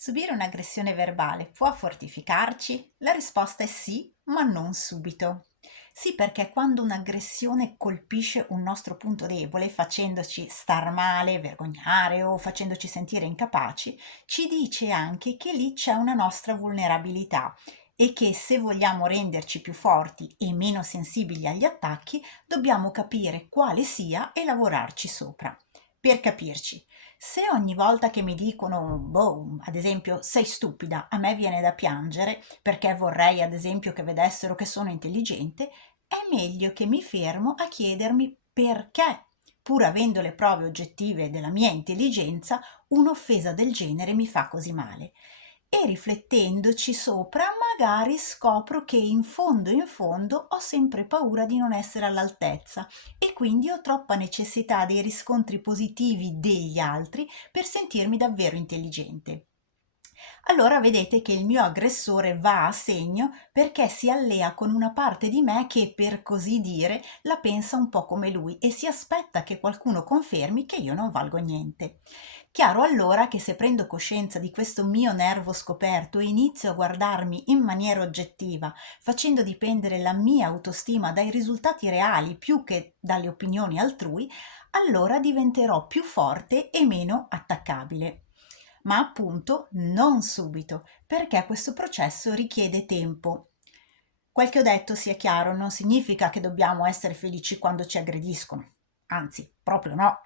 Subire un'aggressione verbale può fortificarci? La risposta è sì, ma non subito. Sì, perché quando un'aggressione colpisce un nostro punto debole, facendoci star male, vergognare o facendoci sentire incapaci, ci dice anche che lì c'è una nostra vulnerabilità e che se vogliamo renderci più forti e meno sensibili agli attacchi, dobbiamo capire quale sia e lavorarci sopra. Per capirci, se ogni volta che mi dicono, boh, ad esempio, sei stupida, a me viene da piangere perché vorrei, ad esempio, che vedessero che sono intelligente, è meglio che mi fermo a chiedermi perché, pur avendo le prove oggettive della mia intelligenza, un'offesa del genere mi fa così male. E riflettendoci sopra, magari scopro che in fondo ho sempre paura di non essere all'altezza e quindi ho troppa necessità dei riscontri positivi degli altri per sentirmi davvero intelligente. Allora vedete che il mio aggressore va a segno perché si allea con una parte di me che, per così dire, la pensa un po' come lui e si aspetta che qualcuno confermi che io non valgo niente. Chiaro allora che se prendo coscienza di questo mio nervo scoperto e inizio a guardarmi in maniera oggettiva, facendo dipendere la mia autostima dai risultati reali più che dalle opinioni altrui, allora diventerò più forte e meno attaccabile. Ma appunto non subito, perché questo processo richiede tempo. Quel che ho detto, sia chiaro, non significa che dobbiamo essere felici quando ci aggrediscono, anzi, proprio no.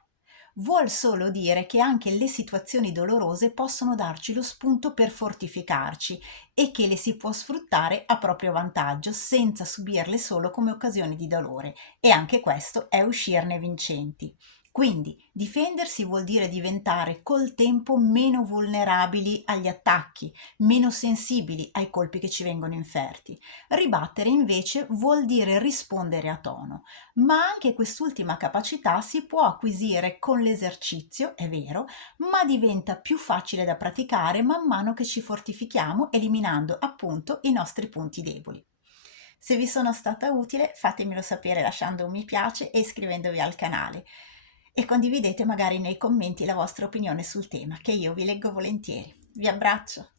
Vuol solo dire che anche le situazioni dolorose possono darci lo spunto per fortificarci e che le si può sfruttare a proprio vantaggio senza subirle solo come occasioni di dolore. E anche questo è uscirne vincenti. Quindi difendersi vuol dire diventare col tempo meno vulnerabili agli attacchi, meno sensibili ai colpi che ci vengono inferti. Ribattere invece vuol dire rispondere a tono, ma anche quest'ultima capacità si può acquisire con l'esercizio, è vero, ma diventa più facile da praticare man mano che ci fortifichiamo, eliminando appunto i nostri punti deboli. Se vi sono stata utile, fatemelo sapere lasciando un mi piace e iscrivendovi al canale e condividete magari nei commenti la vostra opinione sul tema, che io vi leggo volentieri. Vi abbraccio!